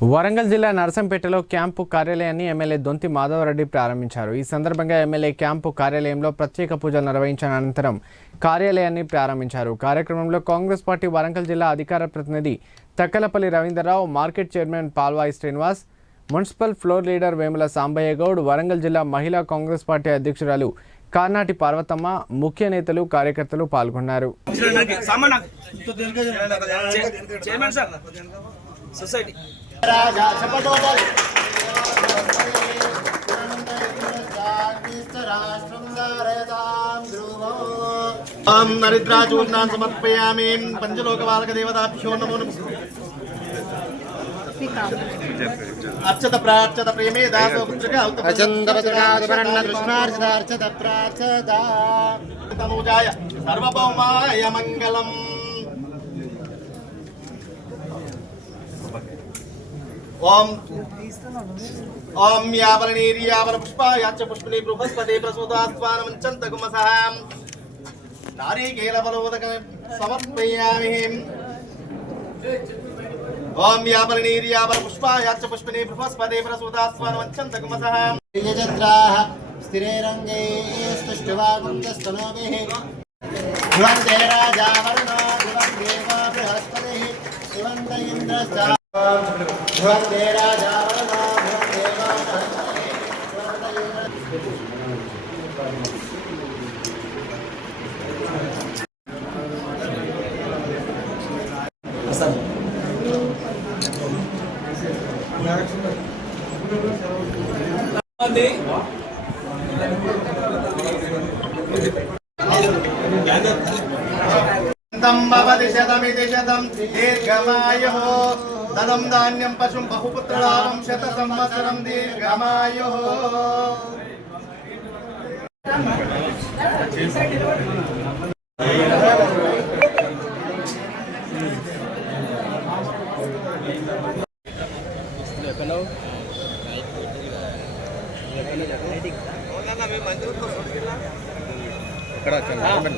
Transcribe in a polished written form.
వరంగల్ జిల్లా నర్సంపేటలో క్యాంపు కార్యాలయాన్ని ఎమ్మెల్యే దొంతి మాధవరెడ్డి ప్రారంభించారు. ఈ సందర్భంగా ఎమ్మెల్యే క్యాంపు కార్యాలయంలో ప్రత్యేక పూజలు నిర్వహించిన అనంతరం కార్యాలయాన్ని ప్రారంభించారు. కార్యక్రమంలో కాంగ్రెస్ పార్టీ వరంగల్ జిల్లా అధికార ప్రతినిధి Takkalapalli Ravindrarao, market chairman Palvai Srinivas, municipal floor leader Vemula Sambaiah Goud, Warangal జిల్లా మహిళా కాంగ్రెస్ పార్టీ అధ్యక్షురాలు కార్నాటి పార్వతమ్మ, ముఖ్య నేతలు, కార్యకర్తలు పాల్గొన్నారు. నరిద్రాచూర్ణాన్ సమర్పయామి. పంచలోకపాలక దేవతాభ్యో నమో నమః. అర్చత ప్రార్చత ప్రేమే దాసో పుత్రక అచందపదనాదపరణ కృష్ణార్చత అర్చత ప్రార్చత తనుజాయ సర్వభౌమాయ మంగళం. ఓం ఓం యావరణీర్యావర పుష్పాయాచ పుష్పిని బృహస్పతి ప్రసూదాస్వానమంచంత గుమసహాం నారీకేలఫలోదక సమర్పయామి. ఓం యావరణీర్యావర పుష్పాయాచ పుష్పిని బృహస్పతి ప్రసూదాస్వానమంచంత గుమసహాం యజత్రాః స్థిరేరంగే స్తుష్టువాగుంతస్తనోభిః ధ్రువంతే రాజా వరుణో ధ్రువం దేవో బృహస్పతిః ధ్రువంత ఇంద్రశ్చ ధ్రువంతే రాజా వరుణో ధ్రువం దేవో బృహస్పతిః భవతి శతమితి శతం దీర్ఘమాయుః ధనం ధాన్యం పశుం బహుపుత్రలాభం శత సంవత్సరం దీర్ఘమాయుః.